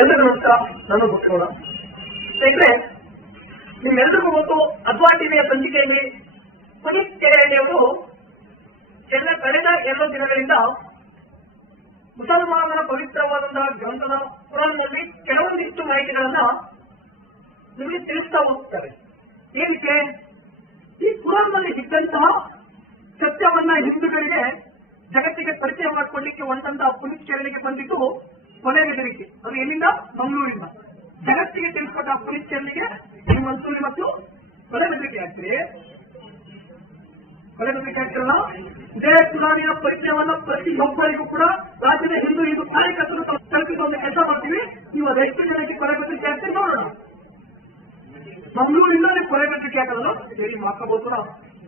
ಎಲ್ಲರಿಗೂ ಅಂತ ನಾನು ಗೊತ್ತೋಣ ಸ್ನೇಹಿತರೆ ನಿಮ್ಮೆಲ್ಲರಿಗೂ ಗೊತ್ತು ಅದ್ವಾ ಟಿವಿಯ ಸಂಚಿಕೆಯಲ್ಲಿ ಪುನೀತ್ ಎಲ್ಲ ಕಳೆದ ಎರಡು ದಿನಗಳಿಂದ ಮುಸಲ್ಮಾನರ ಪವಿತ್ರವಾದಂತಹ ಗ್ರಂಥದ ಕುರಾನ್ನಲ್ಲಿ ಕೆಲವೊಂದಿಷ್ಟು ಮಾಹಿತಿಗಳನ್ನ ನಿಮಗೆ ತಿಳಿಸ್ತಾ ಹೋಗ್ತಾರೆ. ಏನಕ್ಕೆ ಈ ಕುರಾನ್ನಲ್ಲಿ ಇದ್ದಂತಹ ಸತ್ಯವನ್ನ ಹಿಂದೂಗಳಿಗೆ ಜಗತ್ತಿಗೆ ಪರಿಚಯ ಮಾಡಿಕೊಳ್ಳಿಕ್ಕೆ ಒಂದಂತಹ ಪುನೀತ್ ಕೆರೆಗೆ ಬಂದಿದ್ದು ಕೊನೆ ಬೆದರಿಕೆ ಅದು ಎಲ್ಲಿಂದ? ಮಂಗಳೂರಿಂದ. ಜಗತ್ತಿಗೆ ತಿಳಿಸ್ಕೊಟ್ಟ ಪುನೀತ್ ಕೆರೆಗೆ ಈ ಮನ್ಸೂರಿ ಮತ್ತು ಕೊನೆ ಬೆದರಿಕೆ ಆಗ್ತೀರಿ. ಕೊಲೆ ಬೆದರಿಕೆ ಆಗ್ತಿರಲ್ಲ? ಇದೇ ಕುರಾನಿನ ಪರಿಚಯವನ್ನ ಪ್ರತಿಯೊಬ್ಬರಿಗೂ ಕೂಡ ರಾಜ್ಯದ ಹಿಂದೂ ಹಿಂದೂ ಕಾರ್ಯಕರ್ತರು ತಲುಪಿದ ಒಂದು ಕೆಲಸ ಮಾಡ್ತೀವಿ. ನೀವು ಅದೆಷ್ಟು ಜನಕ್ಕೆ ಕೊಲೆ ಬೆದರಿಕೆ ಆಗ್ತೀರಿ ನೋಡೋಣ. ಮಂಗಳೂರಿಂದ ನೀವು ಕೊನೆ ಬೆದರಿಕೆ ಹಾಕಲ್ಲ ಸರಿ, ಮಾತಾಡ್ಬೋದು ಕೂಡ.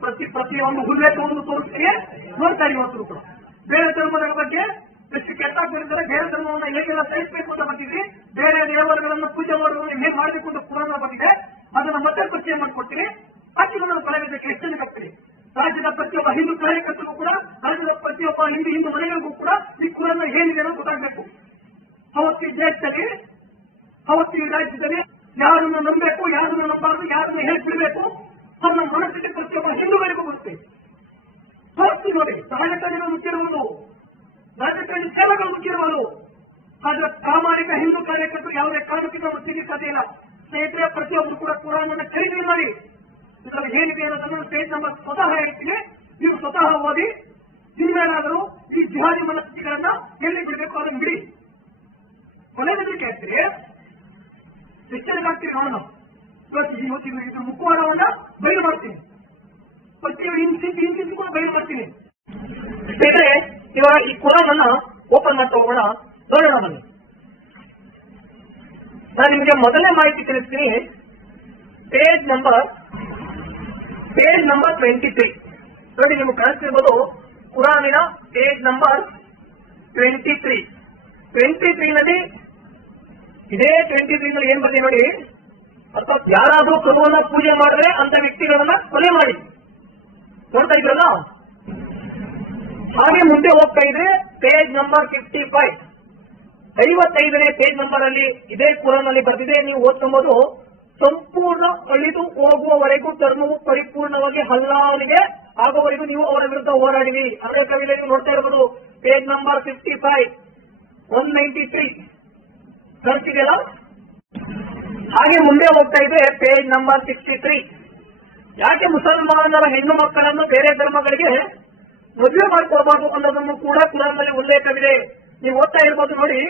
ಪ್ರತಿ ಪ್ರತಿಯೊಂದು ಹುಲ್ಲೆ ತಗೊಂಡು ತೋರಿಸ್ತೀವಿ ನೋಡ್ತಾ ಇವತ್ತು ಕೂಡ ಬೇರೆ ಧರ್ಮದ ಬಗ್ಗೆ ಎಷ್ಟು ಕೆಟ್ಟಾಗ್ತಿರ್ತಾರೆ ಬೇರೆ ಧರ್ಮವನ್ನ ಹೇಗೆಲ್ಲ ಸಹಿಸಬೇಕು ಅಂತ ಬರ್ತಿದ್ವಿ ಬೇರೆ ದೇವರುಗಳನ್ನ ಪೂಜೆ ಮಾಡುವುದನ್ನು ಹೇಗೆ ಮಾಡಿಕೊಂಡು ಪುರಾಣ ಬಂದಿದೆ ಅದನ್ನ ಮತ್ತೆ ಪರಿಚಯ ಮಾಡಿಕೊಡ್ತೀವಿ ಅಷ್ಟು ಕಲಾವಿದಕ್ಕೆ ಎಷ್ಟು ಜನ ರಾಜ್ಯದ ಪ್ರತಿಯೊಬ್ಬ ಹಿಂದೂ ಕಾರ್ಯಕರ್ತರಿಗೂ ಕೂಡ ರಾಜ್ಯದ ಪ್ರತಿಯೊಬ್ಬ ಹಿಂದೂ ಹಿಂದೂ ಮನೆಗಳಿಗೂ ಕೂಡ ಈ ಕುರಾನ ಏನಿದೆ ಅನ್ನೋದು ಗೊತ್ತಾಗಬೇಕು ಅವತ್ತಿನ ದೇಶದಲ್ಲಿ ಅವತ್ತಿನ ರಾಜ್ಯದಲ್ಲಿ ಯಾರನ್ನು ನಂಬಬೇಕು ಯಾರನ್ನು ನಂಬಾರದು ಯಾರನ್ನು ಹೇಗೆ ಬಿಡಬೇಕು ಅದನ್ನ ಮನಸ್ಸಿಗೆ ಪ್ರತಿಯೊಬ್ಬ ಹಿಂದೂಗಳಿಗೂ ಬರುತ್ತೆ ತೋರಿಸ್ತೀವಿ ನೋಡಿ ರಾಜಕಾರಣಿಗಳು ಮುಖ್ಯರುವುದು ರಾಜಕಾರಣಿ ಸೇವೆಗಳು ಮುಖ್ಯರುವುದು ಆದ್ರೆ ಪ್ರಾಮಾಣಿಕ ಹಿಂದೂ ಕಾರ್ಯಕರ್ತರು ಯಾವುದೇ ಕಾರಣಕ್ಕಿಂತ ನಾವು ಸಿಗಲಿಕ್ಕೆ ಸಾಧ್ಯ ಇಲ್ಲ ಸ್ನೇಹಿತರೆ ಪ್ರತಿಯೊಬ್ಬರು ಕೂಡ ಕುರಾನನ್ನ ಖರೀದಿ ಮಾಡಿ ಇದರಲ್ಲಿ ಏನಿದೆ ಅನ್ನೋದನ್ನು ಪೇಜ್ ನಂಬರ್ ಸ್ವತಃ ಹೇಳ್ತೀನಿ ನೀವು ಸ್ವತಃ ಓದಿ ಇನ್ಮೇಲಾದರೂ ಈ ಜಿಹಾದಿ ಮನಸ್ಥಿತಿಗಳನ್ನ ಎಲ್ಲಿ ಬಿಡಬೇಕು ಅದನ್ನು ಬಿಡಿ. ಕೊನೆ ಬೆದರಿಕೆ ಆಗ್ತೀರಿ ಶಿಕ್ಷಣಕ್ಕಾಗ್ತೀರಿ ನೋಡೋಣ ಇವತ್ತು ಇವತ್ತಿನ ಇದು ಮುಖವಾಡವನ್ನ ಬಯಲು ಮಾಡ್ತೀನಿ. ಪ್ರತಿಯೊಂದು ಇಂಚಿಂಚು ಇಂಚಿಂಚು ಕೂಡ ಬಯಲು ಮಾಡ್ತೀನಿ. ಸ್ನೇಹಿತರೆ ಇವಾಗ ಈ ಕುರಾನ್ ಅನ್ನ ಓಪನ್ ಮಾಡ್ತಾ ಹೋಗೋಣ. ನೋಡೋಣ ನಾನು ನಾನು ನಿಮಗೆ ಮೊದಲನೇ ಮಾಹಿತಿ ತಿಳಿಸ್ತೀನಿ. Page number page number twenty three ನೋಡಿ, ನಿಮ್ಗೆ ಕಾಣಿಸ್ತಿರ್ಬೋದು, ಕುರಾನಿನ page number twenty three twenty three ನಲ್ಲಿ ಇದೇ ಟ್ವೆಂಟಿ ತ್ರೀ ನಲ್ಲಿ ಏನ್ ಬಂದಿದೆ ನೋಡಿ? ಅಥವಾ ಯಾರಾದರೂ ಪ್ರಭುವನ್ನ ಪೂಜೆ ಮಾಡಿದ್ರೆ ಅಂತ ವ್ಯಕ್ತಿಗಳನ್ನ ಕೊಲೆ ಮಾಡಿ. ನೋಡ್ತಾ ಇದ್ರಲ್ಲ? ಹಾಗೆ ಮುಂದೆ ಹೋಗ್ತಾ ಇದ್ರೆ ಪೇಜ್ ನಂಬರ್ ಫಿಫ್ಟಿ ಫೈವ್ ಐವತ್ತೈದನೇ ಪೇಜ್ ನಂಬರ್ ಅಲ್ಲಿ ಇದೇ ಕುರಾನ್ ಬರ್ತಿದೆ ಬರೆದಿದೆ. ನೀವು ಓದ್ಕೊಂಬೋದು. ಸಂಪೂರ್ಣ ಅಳಿದು ಹೋಗುವವರೆಗೂ ಧರ್ಮವು ಪರಿಪೂರ್ಣವಾಗಿ ಹಲ್ಲಾಲಿಗೆ ಆಗುವವರೆಗೂ ನೀವು ಅವರ ವಿರುದ್ಧ ಹೋರಾಡಿವಿ ಕವಿಲೆ ನೀವು ನೋಡ್ತಾ ಇರಬಹುದು page number fifty five one ninety three ಬರ್ತಿದೆಯಲ್ಲ ಹಾಗೆ ಮುಂದೆ ಹೋಗ್ತಾ ಇದೆ ಪೇಜ್ ನಂಬರ್ ಸಿಕ್ಸ್ಟಿ ತ್ರೀ ಯಾಕೆ ಮುಸಲ್ಮಾನರ ಹೆಣ್ಣು ಮಕ್ಕಳನ್ನು ಬೇರೆ ಧರ್ಮಗಳಿಗೆ ಮದುವೆ ಮಾಡಿಕೊಡ್ಬಾರ್ದು ಅನ್ನೋದನ್ನು ಕೂಡ ಕುರಾನ್ನಲ್ಲಿ ಉಲ್ಲೇಖವಿದೆ. ನೀವು ಓದ್ತಾ ಇರ್ಬೋದು ನೋಡಿ.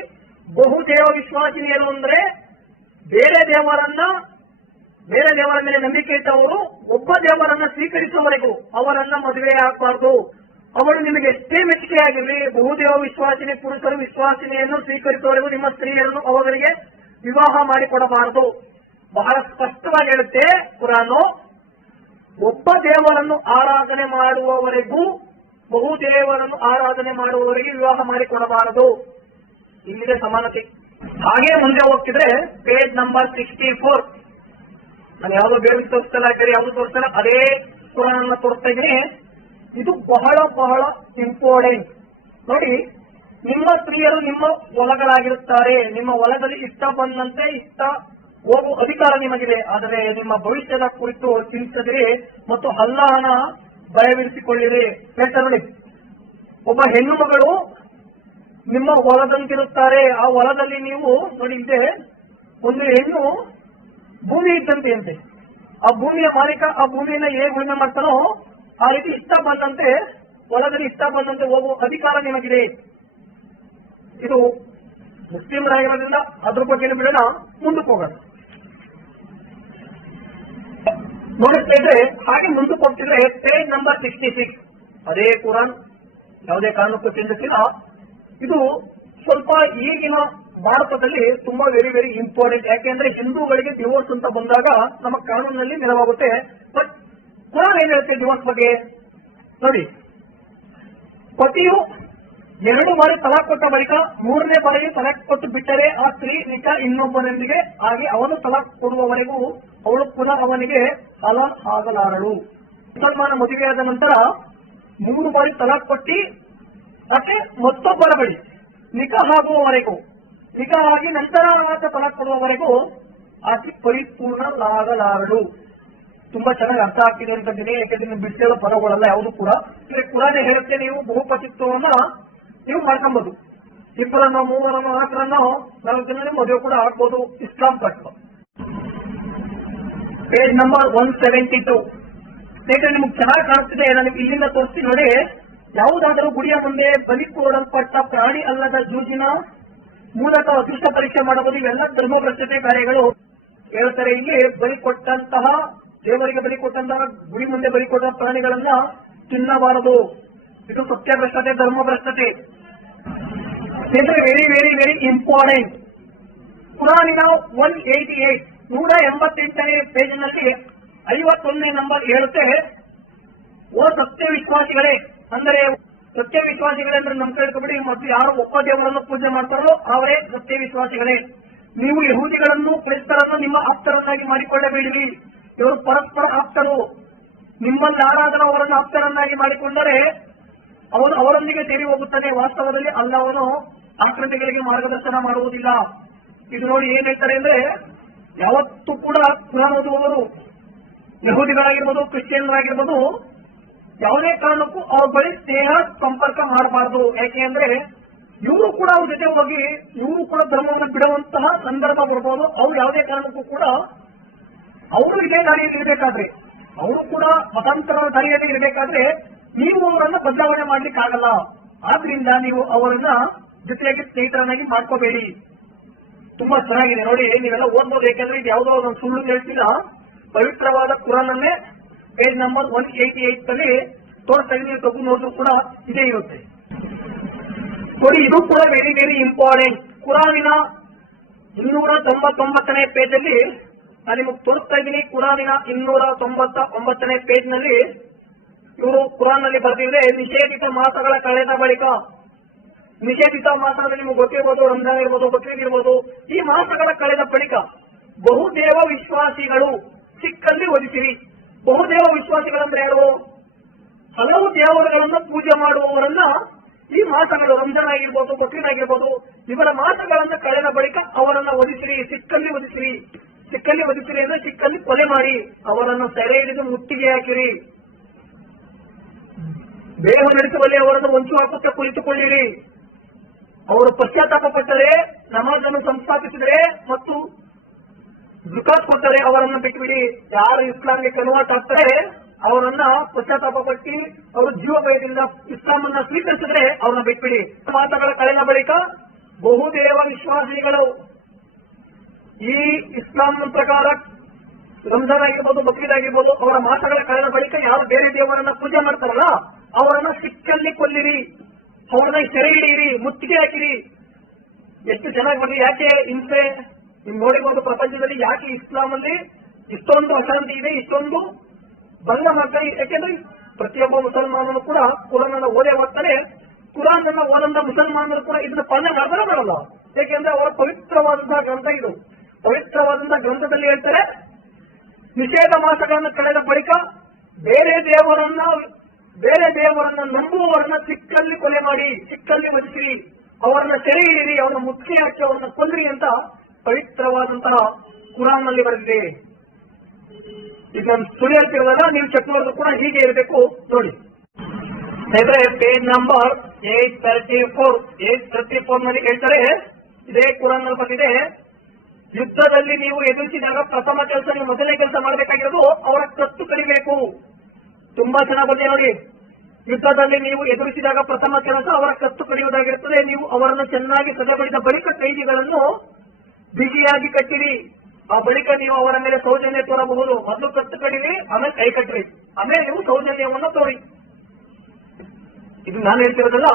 ಬಹುದೇವ ವಿಶ್ವಾಸಿನಿಯರು ಅಂದ್ರೆ ಬೇರೆ ದೇವರನ್ನ, ಬೇರೆ ದೇವರ ಮೇಲೆ ನಂಬಿಕೆ ಇಟ್ಟವರು ಒಬ್ಬ ದೇವರನ್ನ ಸ್ವೀಕರಿಸುವವರೆಗೂ ಅವರನ್ನ ಮದುವೆ ಆಗಬಾರ್ದು. ಅವಳು ನಿಮಗೆ ಎಷ್ಟೇ ಮೆಚ್ಚುಗೆಯಾಗಿರಲಿ, ಬಹುದೇವ ವಿಶ್ವಾಸಿನಿ, ಪುರುಷರು ವಿಶ್ವಾಸಿನಿಯನ್ನು ಸ್ವೀಕರಿಸುವವರೆಗೂ ನಿಮ್ಮ ಸ್ತ್ರೀಯರನ್ನು ಅವರಿಗೆ ವಿವಾಹ ಮಾಡಿಕೊಡಬಾರದು. ಬಹಳ ಸ್ಪಷ್ಟವಾಗಿ ಹೇಳುತ್ತೆ ಕುರಾನು, ಒಬ್ಬ ದೇವರನ್ನು ಆರಾಧನೆ ಮಾಡುವವರೆಗೂ ಬಹುದೇವರನ್ನು ಆರಾಧನೆ ಮಾಡುವವರಿಗೆ ವಿವಾಹ ಮಾಡಿಕೊಡಬಾರದು. ಇಲ್ಲಿದೆ ಸಮಾನತೆ. ಹಾಗೆ ಮುಂದೆ ಹೋಗ್ತಿದ್ರೆ ಪೇಜ್ ನಂಬರ್ ಸಿಕ್ಸ್ಟಿ ಫೋರ್. ನಾನು ಯಾವ್ದು ಬೇರೆ ತೋರಿಸ್ತಲ್ಲ ಬೇರೆ ಯಾವ್ದು ತೋರಿಸ್ತಲ್ಲ ಅದೇ ಕುರಾನ್ ತೋರಿಸ್ತಾ ಇದ್ದೀನಿ. ಇದು ಬಹಳ ಬಹಳ ಇಂಪಾರ್ಟೆಂಟ್. ನೋಡಿ, ನಿಮ್ಮ ಸ್ತ್ರೀಯರು ನಿಮ್ಮ ಹೊಲಗಳಾಗಿರುತ್ತಾರೆ. ನಿಮ್ಮ ಹೊಲದಲ್ಲಿ ಇಷ್ಟ ಬಂದಂತೆ ಇಷ್ಟ ಹೋಗುವ ಅಧಿಕಾರ ನಿಮಗಿದೆ. ಆದರೆ ನಿಮ್ಮ ಭವಿಷ್ಯದ ಕುರಿತು ಚಿಂತಿಸಿರಿ ಮತ್ತು ಅಲ್ಲಾಹನ ಭಯವಿರಿಸಿಕೊಳ್ಳಿರಿ ಹೇಳ್ತಾರೆ ನೋಡಿ. ಒಬ್ಬ ಹೆಣ್ಣು ಮಗಳು ನಿಮ್ಮ ಹೊಲದಂತಿರುತ್ತಾರೆ. ಆ ಹೊಲದಲ್ಲಿ ನೀವು ನೋಡಿ ಒಂದು ಹೆಣ್ಣು ಭೂಮಿ ಇದ್ದಂತೆ ಅಂತೆ. ಆ ಭೂಮಿಯ ಮಾಲೀಕ ಆ ಭೂಮಿಯನ್ನ ಹೇಗೆ ಉಳಿಮೆ ಮಾಡ್ತಾನೋ ಆ ರೀತಿ ಇಷ್ಟ ಬಂದಂತೆ ಹೊಲದಲ್ಲಿ ಇಷ್ಟ ಬಂದಂತೆ ಹೋಗುವ ಅಧಿಕಾರ ನಿಮಗಿದೆ. ಇದು ಮುಸ್ಲಿಮರಾಗಿರೋದ್ರಿಂದ ಅದ್ರ ಬಗ್ಗೆ ಬಿಡೋಣ ಮುಂದಕ್ಕೆ ಹೋಗೋಣ. ಹಾಗೆ ಮುಂದಕ್ಕೆ ಹೋಗ್ತಿದ್ರೆ ಪೇಜ್ ನಂಬರ್ ಸಿಕ್ಸ್ಟಿ ಸಿಕ್ಸ್ ಅದೇ ಕುರಾನ್ ಯಾವುದೇ ಕಾರಣಕ್ಕೂ ತಿಂದಿಲ್ಲ ಇದು ಸ್ವಲ್ಪ ಈಗಿನ ಭಾರತದಲ್ಲಿ ತುಂಬಾ ವೆರಿ ವೆರಿ ಇಂಪಾರ್ಟೆಂಟ್ ಯಾಕೆಂದ್ರೆ ಹಿಂದೂಗಳಿಗೆ ಡಿವೋರ್ಸ್ ಅಂತ ಬಂದಾಗ ನಮ್ಮ ಕಾನೂನಿನಲ್ಲಿ ನೆರವಾಗುತ್ತೆ. ಬಟ್ ಕುರಾನ್ ಏನ್ ಹೇಳುತ್ತೆ ಡಿವೋರ್ಸ್ ಬಗ್ಗೆ? ನೋಡಿ, ಪತಿಯು ಎರಡು ಬಾರಿ ತಲಾಕ್ ಕೊಟ್ಟ ಬಳಿಕ ಮೂರನೇ ಬಾರಿಗೆ ತಲಾಕ್ ಕೊಟ್ಟು ಬಿಟ್ಟರೆ ಆ ಸ್ತ್ರೀ ನಿಜ ಇನ್ನೊಬ್ಬನೊಂದಿಗೆ ಹಾಗೆ ಅವನು ತಲಾಕ್ ಕೊಡುವವರೆಗೂ ಅವಳು ಪುನಃ ಅವನಿಗೆ ಅಲ ಆಗಲಾರಳು ಮುಸಲ್ಮಾನ ಮದುವೆಯಾದ ನಂತರ ಮೂರು ಬಾರಿ ತಲಾಕ್ ಕೊಟ್ಟಿ ಮತ್ತೆ ಮತ್ತೊಬ್ಬರ ಬಳಿ ನಿಖಾ ಆಗುವವರೆಗೂ ಆಗಿ ನಂತರ ಫಲ ಕೊಡುವವರೆಗೂ ಆಕೆ ಪರಿಪೂರ್ಣಲಾಗಲಾರಳು ತುಂಬಾ ಚೆನ್ನಾಗಿ ಅರ್ಥ ಆಗ್ತಿದೆ ಅಂತಂದಿನಿ ಯಾಕಂದ್ರೆ ನೀವು ಬಿಟ್ಟಿರೋ ಪದಗಳಲ್ಲ ಯಾವುದು ಕೂಡ. ಇಲ್ಲಿ ಕುರಾನೆ ಹೇಳುತ್ತೆ ನೀವು ಬಹುಪತಿತ್ವವನ್ನ ನೀವು ಮಾಡ್ಕೊಬಹುದು ಇಬ್ಬರನ್ನ ಮೂವರನ್ನು ನಾಲ್ಕರನ್ನು ನಾಲ್ಕು ಜನ ಮದುವೆ ಕೂಡ ಆಗ್ಬೋದು. ಇಸ್ಲಾಂ ಕಟ್ಟು page number one seventy two ಸ್ನೇಹಿತರೆ, ನಿಮ್ಗೆ ಚೆನ್ನಾಗಿ ಕಾಣಿಸ್ತಿದೆ. ನಾನು ಇಲ್ಲಿಂದ ತೋರಿಸಿ ನೋಡಿ. ಯಾವುದಾದರೂ ಗುಡಿಯ ಮುಂದೆ ಬಲಿ ಕೊಡಲ್ಪಟ್ಟ ಪ್ರಾಣಿ ಅಲ್ಲದ ಜೂಜಿನ ಮೂಲಕ ಅದೃಷ್ಟ ಪರೀಕ್ಷೆ ಮಾಡಬಹುದು. ಇವೆಲ್ಲ ಧರ್ಮಭ್ರಷ್ಟತೆ ಕಾರ್ಯಗಳು. ಹೇಳ್ತಾರೆ, ಇಲ್ಲಿ ಬಲಿ ಕೊಟ್ಟಂತಹ ದೇವರಿಗೆ ಬಲಿ ಕೊಟ್ಟಂತಹ ಗುಡಿ ಮುಂದೆ ಬಲಿ ಕೊಟ್ಟ ಪ್ರಾಣಿಗಳನ್ನ ತಿನ್ನಬಾರದು. ಇದು ಸತ್ಯಭ್ರಷ್ಟತೆ ಧರ್ಮಭ್ರಷ್ಟತೆ. ವೆರಿ ವೆರಿ ವೆರಿ ಇಂಪಾರ್ಟೆಂಟ್ ಕುರಾನಿನ ಒನ್ ಏಟಿ ಏಟ್ ನೂರ ಎಂಬತ್ತೆಂಟನೇ ಪೇಜಿನಲ್ಲಿ ಐವತ್ತೊಂದನೇ ನಂಬರ್ ಹೇಳುತ್ತೆ. ಓ ಸತ್ಯ ವಿಶ್ವಾಸಿಗಳೇ ಅಂದರೆ ಸತ್ಯ ವಿಶ್ವಾಸಿಗಳಂದ್ರೆ ನಮ್ ಕೇಳ್ಕೊಬಿಡಿ, ಮತ್ತು ಯಾರು ಒಬ್ಬ ದೇವರನ್ನು ಪೂಜೆ ಮಾಡ್ತಾರೋ ಅವರೇ ಸತ್ಯ ವಿಶ್ವಾಸಿಗಳೇ ನೀವು ಯಹೂದಿಗಳನ್ನು ಕ್ರಿಸ್ತರನ್ನು ನಿಮ್ಮ ಆಪ್ತರನ್ನಾಗಿ ಮಾಡಿಕೊಳ್ಳಬೇಡಿರಿ. ಇವರು ಪರಸ್ಪರ ಆಪ್ತರು. ನಿಮ್ಮಲ್ಲಿ ಯಾರಾದರೂ ಅವರನ್ನು ಆಪ್ತರನ್ನಾಗಿ ಮಾಡಿಕೊಂಡರೆ ಅವನು ಅವರೊಂದಿಗೆ ಸೇರಿ ಹೋಗುತ್ತದೆ ವಾಸ್ತವದಲ್ಲಿ ಅಲ್ಲ, ಅವನು ಆಕೃತಿಗಳಿಗೆ ಮಾರ್ಗದರ್ಶನ ಮಾಡುವುದಿಲ್ಲ. ಇದು ನೋಡಿ ಏನ್ ಹೇಳ್ತಾರೆ ಅಂದ್ರೆ, ಯಾವತ್ತೂ ಕೂಡ ಕುರಾನ್ ಓದುವವರು ಕ್ರಿಶ್ಚಿಯನ್ ಕ್ರಿಶ್ಚಿಯನ್ಗಳಾಗಿರ್ಬೋದು ಯಾವುದೇ ಕಾರಣಕ್ಕೂ ಅವ್ರ ಬಳಿ ಸ್ನೇಹ, ಸಂಪರ್ಕ ಮಾಡಬಾರದು. ಯಾಕೆ ಅಂದ್ರೆ, ಇವರು ಕೂಡ ಅವ್ರ ಜೊತೆ ಹೋಗಿ, ಇವರು ಕೂಡ ಧರ್ಮವನ್ನು ಬಿಡುವಂತಹ ಸಂದರ್ಭ ಬರ್ಬೋದು. ಅವ್ರು ಯಾವುದೇ ಕಾರಣಕ್ಕೂ ಕೂಡ ಅವರು ಇದೇ ದಾರಿಯಲ್ಲಿ ಇರಬೇಕಾದ್ರೆ, ಅವರು ಕೂಡ ಮತಾಂತರ ದಾರಿಯಲ್ಲಿ ಇರಬೇಕಾದ್ರೆ ನೀವು ಅವರನ್ನ ಬದಲಾವಣೆ ಮಾಡ್ಲಿಕ್ಕೆ ಆಗಲ್ಲ ಆದ್ರಿಂದ ನೀವು ಅವರನ್ನ ಜೊತೆಯಾಗಿ ಸ್ನೇಹಿತರನ್ನಾಗಿ ಮಾಡ್ಕೋಬೇಡಿ. ತುಂಬಾ ಚೆನ್ನಾಗಿದೆ. ನೋಡಿ, ನೀವೆಲ್ಲ ಓದ್ಬೋದು ಯಾಕಂದ್ರೆ ಇದು ಯಾವುದೋ ಒಂದು ಸುಳ್ಳು ಹೇಳ್ತಿಲ್ಲ ಪವಿತ್ರವಾದ ಕುರಾನನ್ನೇ page number one eighty eight ಅಲ್ಲಿ ತೋರಿಸ್ತಾ ನೀವು ತಗೊಂಡು ನೋಡಿದ್ರು ಕೂಡ ಇದೇ ಇರುತ್ತೆ. ನೋಡಿ, ಇದು ಕೂಡ ವೆರಿ ವೆರಿ ಇಂಪಾರ್ಟೆಂಟ್ ಕುರಾನಿನ ಇನ್ನೂರ ತೊಂಬತ್ತೊಂಬತ್ತನೇ ಪೇಜ್ ಅಲ್ಲಿ ನಿಮಗೆ ತೋರಿಸ್ತಾ ಇದ್ದೀನಿ. ಕುರಾನಿನ ಇನ್ನೂರ ತೊಂಬತ್ತ ಒಂಬತ್ತನೇ ಪೇಜ್ನಲ್ಲಿ ಇವರು ಕುರಾನ್ನಲ್ಲಿ ಬರೆದಿದ್ರೆ ನಿಷೇಧಿತ ಮಾಸಗಳ ಕಳೆದ ಬಳಿಕ, ನಿಷೇಧಿತ ಮಾಸದಲ್ಲಿ ನಿಮಗೆ ಗೊತ್ತಿರ್ಬೋದು, ರಂಜಾನ್ ಇರ್ಬೋದು ಬಕ್ರೀದ್ ಇರ್ಬೋದು, ಈ ಮಾಸಗಳ ಕಳೆದ ಬಳಿಕ ಬಹುದೇವ ವಿಶ್ವಾಸಿಗಳು ಸಿಕ್ಕಲ್ಲಿ ಓದಿಸಿರಿ. ಬಹುದೇವ ವಿಶ್ವಾಸಿಗಳಂದ್ರೆ ಯಾರು? ಹಲವು ದೇವರುಗಳನ್ನು ಪೂಜೆ ಮಾಡುವವರನ್ನ ಈ ಮಾಸಗಳು ರಂಜಾನ್ ಆಗಿರ್ಬೋದು ಬಕ್ರೀದ್ ಆಗಿರ್ಬೋದು, ಇವರ ಮಾಸಗಳನ್ನ ಕಳೆದ ಬಳಿಕ ಅವರನ್ನ ಒದಿಸಿರಿ ಸಿಕ್ಕಲ್ಲಿ ಒದಿಸಿರಿ ಸಿಕ್ಕಲ್ಲಿ ಬದುಕಿರಿ ಅಂದ್ರೆ ಸಿಕ್ಕಲ್ಲಿ ಕೊಲೆ ಮಾಡಿ. ಅವರನ್ನು ಸೆರೆ ಹಿಡಿದು ಮುತ್ತಿಗೆ ಹಾಕಿರಿ. ದೇಹ ನಡೆಸುವಲ್ಲಿ ಅವರನ್ನು ಒಂಚು ಹಾಕುತ್ತಾ ಕುಳಿತುಕೊಳ್ಳಿರಿ. ಅವರು ಪಶ್ಚಾತ್ತಾಪ ಪಟ್ಟರೆ, ನಮಾಜನ್ನು ಸಂಸ್ಥಾಪಿಸಿದರೆ ಮತ್ತು ಜುಕಾತ್ ಕೊಟ್ಟರೆ ಅವರನ್ನು ಬಿಟ್ಟುಬಿಡಿ. ಯಾರು ಇಸ್ಲಾಂಗೆ ಕನ್ವರ್ಟ್ ಆಗ್ತಾರೆ, ಅವರನ್ನ ಪಶ್ಚಾತ್ತಾಪ ಪಟ್ಟಿ, ಅವರು ಜೀವ ಭಯದಿಂದ ಇಸ್ಲಾಂ ಅನ್ನ ಸ್ವೀಕರಿಸಿದ್ರೆ ಅವರನ್ನು ಬಿಟ್ಬಿಡಿ ಮಾತುಗಳ ಕಳೆದ ಬಳಿಕ ಬಹುದೇವ ವಿಶ್ವಾಸಿಗಳು ಈ ಇಸ್ಲಾಂ ಪ್ರಕಾರ ರಂಜಾನ್ ಆಗಿರ್ಬೋದು ಬಕ್ರೀದ್ ಆಗಿರ್ಬೋದು ಅವರ ಮಾತುಗಳ ಕಳೆದ ಬಳಿಕ ಯಾರು ಬೇರೆ ದೇವರನ್ನ ಪೂಜೆ ಮಾಡ್ತಾರಲ್ಲ, ಅವರನ್ನ ಸಿಕ್ಕಲ್ಲಿ ಕೊಲ್ಲಿರಿ, ಅವರನ್ನ ಸೆರೆ ಹಿಡಿಯಿರಿ ಮುತ್ತಿಗೆ ಹಾಕಿರಿ. ಎಷ್ಟು ಚೆನ್ನಾಗಿ ಬರ್ರಿ ಯಾಕೆ ಹಿಂಸೆ? ನೀವು ನೋಡಿರ್ಬೋದು, ಪ್ರಪಂಚದಲ್ಲಿ ಯಾಕೆ ಇಸ್ಲಾಂ ಅಲ್ಲಿ ಇಷ್ಟೊಂದು ಅಶಾಂತಿ ಇದೆ, ಇಷ್ಟೊಂದು ಭಂಗ ಮಾಡ್ತಾರೆ ಯಾಕೆಂದ್ರೆ ಪ್ರತಿಯೊಬ್ಬ ಮುಸಲ್ಮಾನನು ಕೂಡ ಕುರಾನ್ ಓದೇ ಮಾಡ್ತಾರೆ ಕುರಾನ್ ಅನ್ನ ಓದಂತ ಮುಸಲ್ಮಾನರು ಕೂಡ ಇದನ್ನ ಪಾಲನೆ ಮಾಡ್ತಾರೆ ಬರಲ್ಲ ಯಾಕೆಂದ್ರೆ ಅವರ ಪವಿತ್ರವಾದಂತಹ ಗ್ರಂಥ ಇದು. ಪವಿತ್ರವಾದಂತಹ ಗ್ರಂಥದಲ್ಲಿ ಹೇಳ್ತಾರೆ, ನಿಷೇಧ ಮಾಸಗಳನ್ನು ಕಳೆದ ಬಳಿಕ ಬೇರೆ ದೇವರನ್ನ ಬೇರೆ ದೇವರನ್ನ ನಂಬುವವರನ್ನ ಚಿಕ್ಕಲ್ಲಿ ಕೊಲೆ ಮಾಡಿ ಚಿಕ್ಕಲ್ಲಿ ವಧಿಸಿರಿ, ಅವರನ್ನ ಸೆರೆ ಹಿಡಿರಿ, ಅವರನ್ನ ಮುಚ್ಚಿ ಹಾಕಿ ಅವರನ್ನ ಕೊಲ್ಲಿರಿ ಅಂತ ಪವಿತ್ರವಾದಂತಹ ಕುರಾನ್ನಲ್ಲಿ ಬರೆದಿದೆ. ಈಗ ನಾನು ಸುಳ್ಳು ನೀವು ಚೆಕ್ ಮಾಡಿದ್ರು ಕೂಡ ಹೀಗೆ ಇರಬೇಕು, ನೋಡಿ. Page number eight thirty four, eight thirty ಫೋರ್ನಲ್ಲಿ ಹೇಳ್ತಾರೆ, ಇದೇ ಕುರಾನ್ನಲ್ಲಿ ಬಂದಿದೆ ಯುದ್ಧದಲ್ಲಿ ನೀವು ಎದುರಿಸಿದಾಗ ಪ್ರಥಮ ಕೆಲಸ, ನೀವು ಮೊದಲನೇ ಕೆಲಸ ಮಾಡಬೇಕಾಗಿರೋದು ಅವರ ಕತ್ತು ಕಡಿಬೇಕು. ತುಂಬಾ ಚೆನ್ನಾಗಿ ಬಂದಿದೆ ನೋಡಿ. ಯುದ್ಧದಲ್ಲಿ ನೀವು ಎದುರಿಸಿದಾಗ ಪ್ರಥಮ ಕೆಲಸ ಅವರ ಕತ್ತು ಕಡಿಯುವುದಾಗಿರುತ್ತದೆ. ನೀವು ಅವರನ್ನು ಚೆನ್ನಾಗಿ ಸದೆಬಡಿದ ಬಳಿಕ ಕೈದಿಗಳನ್ನು ಬಿಗಿಯಾಗಿ ಕಟ್ಟಿರಿ. ಆ ಬಳಿಕ ನೀವು ಅವರ ಮೇಲೆ ಸೌಜನ್ಯ ತೋರಬಹುದು. ಮೊದಲು ಕತ್ತು ಕಡಿರಿ ಆಮೇಲೆ ಕೈ ಕಟ್ಟಿರಿ ಆಮೇಲೆ ನೀವು ಸೌಜನ್ಯವನ್ನು ತೋರಿ. ಇದು ನಾನು ಹೇಳ್ತಿರೋದಲ್ಲ,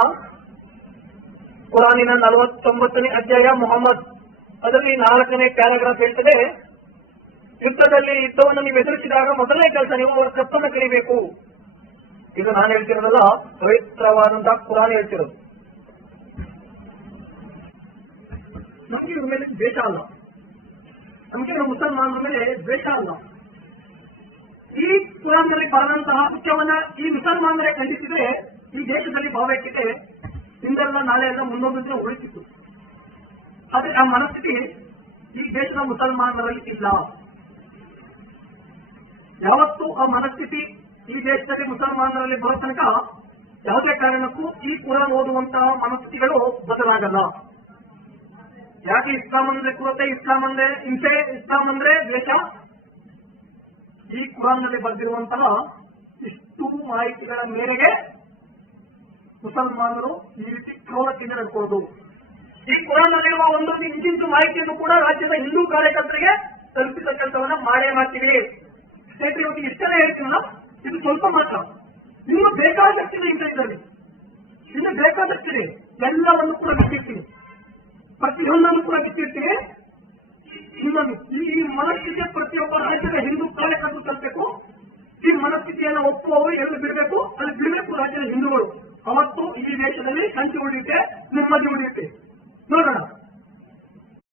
ಕುರಾನಿನ ನಲವತ್ತೊಂಬತ್ತನೇ ಅಧ್ಯಾಯ, ಮೊಹಮ್ಮದ್. ಅದರಲ್ಲಿ ನಾಲ್ಕನೇ ಪ್ಯಾರಾಗ್ರಾಫ್ ಹೇಳ್ತದೆ, ಯುದ್ಧದಲ್ಲಿ ಯುದ್ಧವನ್ನು ನೀವು ಎದುರಿಸಿದಾಗ ಮೊದಲನೇ ಕೆಲಸ ನೀವು ಅವರ ಕತ್ತನ್ನು ಕಲಿಬೇಕು. ಇದು ನಾನು ಹೇಳ್ತಿರೋದಲ್ಲ ಪವಿತ್ರವಾದಂತಹ ಕುರಾನ್ ಹೇಳ್ತಿರೋದು. ನಮ್ಗೆ ಇವರ ಮೇಲೆ ದ್ವೇಷ ಅಲ್ಲ. ನಮ್ಗೆ ಮುಸಲ್ಮಾನರ ಮೇಲೆ ದ್ವೇಷ ಅಲ್ಲ. ಈ ಕುರಾನ್ನಲ್ಲಿ ಬರೆದಂತಹ ಮುಖ್ಯವನ್ನ ಈ ಮುಸಲ್ಮಾನರೇ ಖಂಡಿಸಿದ್ರೆ ಈ ದೇಶದಲ್ಲಿ ಭಾವೈಕ್ಯತೆ ಹಿಂದೆಲ್ಲ ನಾಳೆ ಎಲ್ಲ ಮುಂದೊಂದು ದಿನ ಉಳಿತಿತ್ತು ಆದ್ರೆ ಆ ಮನಸ್ಥಿತಿ. ಈ ದೇಶದ ಮುಸಲ್ಮಾನರಲ್ಲಿ ಇಲ್ಲ ಯಾವತ್ತೂ ಆ ಮನಸ್ಥಿತಿ ಈ ದೇಶದಲ್ಲಿ ಮುಸಲ್ಮಾನರಲ್ಲಿ ಬರೋ ತನಕ ಯಾವುದೇ ಕಾರಣಕ್ಕೂ ಈ ಕುರಾನ್ ಓದುವಂತಹ ಮನಸ್ಥಿತಿಗಳು ಬದಲಾಗಲ್ಲ. ಯಾಕೆ ಇಸ್ಲಾಂ ಅಂದ್ರೆ ಕುರತೆ, ಇಸ್ಲಾಂ ಅಂದ್ರೆ ಹಿಂಸೆ, ಇಸ್ಲಾಂ ಅಂದ್ರೆ ದ್ವೇಷ? ಈ ಕುರಾನ್ನಲ್ಲಿ ಬರೆದಿರುವಂತಹ ಇಷ್ಟು ಮಾಹಿತಿಗಳ ಮೇರೆಗೆ ಮುಸಲ್ಮಾನರು ಈ ರೀತಿ ಕ್ರೂರತೆಯಿಂದ ನಡ್ಕೊಳ್ಳೋದು ಈ ಕುರಾನ್ನಲ್ಲಿರುವ ಒಂದೊಂದು ಇಂಚಿಂಚು ಮಾಹಿತಿಯನ್ನು ಕೂಡ ರಾಜ್ಯದ ಹಿಂದೂ ಕಾರ್ಯಕರ್ತರಿಗೆ ತಲುಪಿದ ಕೆಲಸವನ್ನ ಮಾಡೇ ಮಾಡ್ತೀವಿ. ಸ್ನೇಹಿತರೆ, ಇವತ್ತು ಇಷ್ಟನೇ ಹೇಳ್ತೀವಲ್ಲ? ಇದು ಸ್ವಲ್ಪ ಮಾತ್ರ. ಇನ್ನು ಬೇಕಾದಷ್ಟಿದೆ ಇದರಲ್ಲಿ. ಇನ್ನು ಬೇಕಾದಷ್ಟಿದೆ. ಎಲ್ಲವನ್ನು ಕೂಡ ಬಿಟ್ಟಿರ್ತೀವಿ. ಪ್ರತಿಯೊಂದನ್ನು ಕೂಡ ಬಿಟ್ಟಿರ್ತೀವಿ. ಇನ್ನೊಂದು ಈ ಮನಸ್ಥಿತಿಯ ಪ್ರತಿಯೊಬ್ಬ ರಾಜ್ಯದ ಹಿಂದೂ ಕಾರ್ಯಕರ್ತರು ತಲುಪಬೇಕು. ಈ ಮನಸ್ಥಿತಿಯನ್ನು ಒಪ್ಪುವವರು ಎಲ್ಲಿ ಬಿಡಬೇಕು? ಅಲ್ಲಿ ಬಿಡಬೇಕು ರಾಜ್ಯದ ಹಿಂದೂಗಳು. ಅವತ್ತು ಈ ದೇಶದಲ್ಲಿ ಶಾಂತಿ